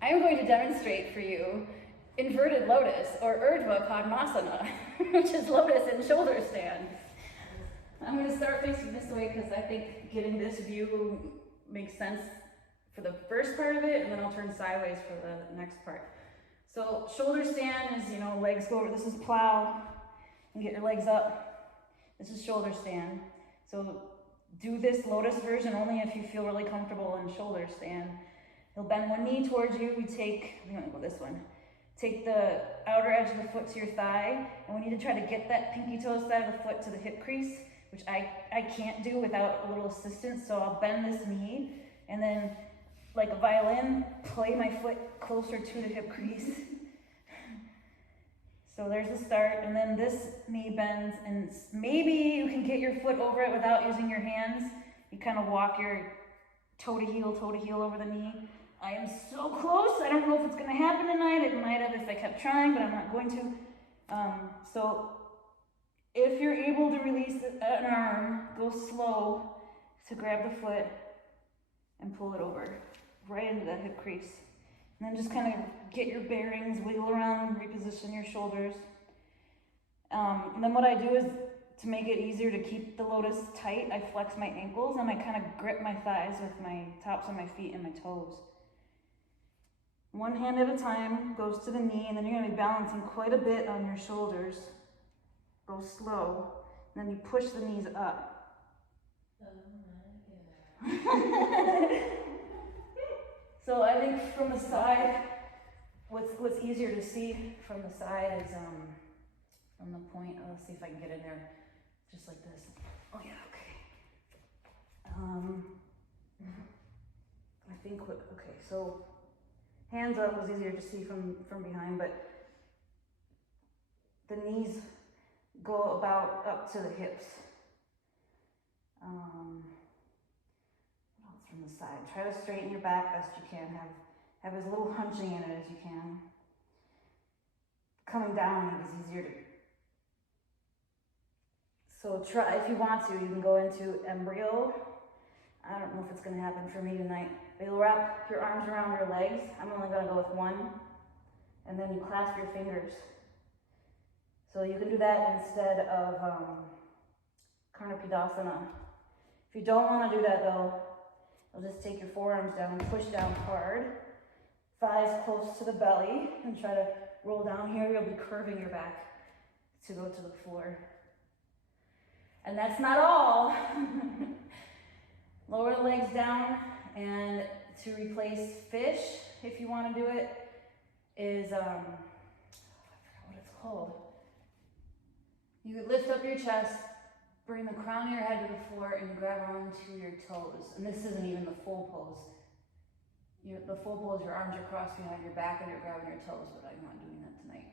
I am going to demonstrate for you Inverted Lotus, or Urdhva Padmasana, which is lotus and shoulder stand. I'm going to start facing this way because I think getting this view makes sense for the first part of it, and then I'll turn sideways for the next part. So shoulder stand is, legs go over. This is plow, and get your legs up. This is shoulder stand. So do this lotus version only if you feel really comfortable in shoulder stand. You'll bend one knee towards you. I'm going to go this one. Take the outer edge of the foot to your thigh, and we need to try to get that pinky toe side of the foot to the hip crease, which I can't do without a little assistance, so I'll bend this knee, and then, like a violin, play my foot closer to the hip crease. So there's the start, and then this knee bends, and maybe you can get your foot over it without using your hands. You kind of walk your toe to heel over the knee. I am so close. I don't know if it's going to happen tonight. It might have if I kept trying, but I'm not going to. So if you're able to release an arm, go slow to grab the foot and pull it over right into that hip crease. And then just kind of get your bearings, wiggle around, reposition your shoulders. And then what I do is, to make it easier to keep the lotus tight, I flex my ankles and I kind of grip my thighs with my tops of my feet and my toes. One hand at a time goes to the knee, and then you're going to be balancing quite a bit on your shoulders. Go slow, and then you push the knees up. So I think from the side, what's easier to see from the side is from the point. Let's see if I can get in there, just like this. Oh yeah, okay. I think okay. So hands up was easier to see from behind, but the knees go about up to the hips. What else from the side? Try to straighten your back best you can. Have as little hunching in it as you can. Coming down is easier to. So try, if you want to, you can go into embryo. I don't know if it's going to happen for me tonight. You'll wrap your arms around your legs. I'm only going to go with one. And then you clasp your fingers. So you can do that instead of Padmasana. If you don't want to do that though, you'll just take your forearms down and push down hard. Thighs close to the belly, and try to roll down here. You'll be curving your back to go to the floor. And that's not all. Lower the legs down, and to replace fish, if you want to do it, is, I forgot what it's called. You lift up your chest, bring the crown of your head to the floor, and grab onto your toes. And this isn't even the full pose. The full pose, your arms are crossed behind your back and you're grabbing your toes, but I'm not doing that tonight.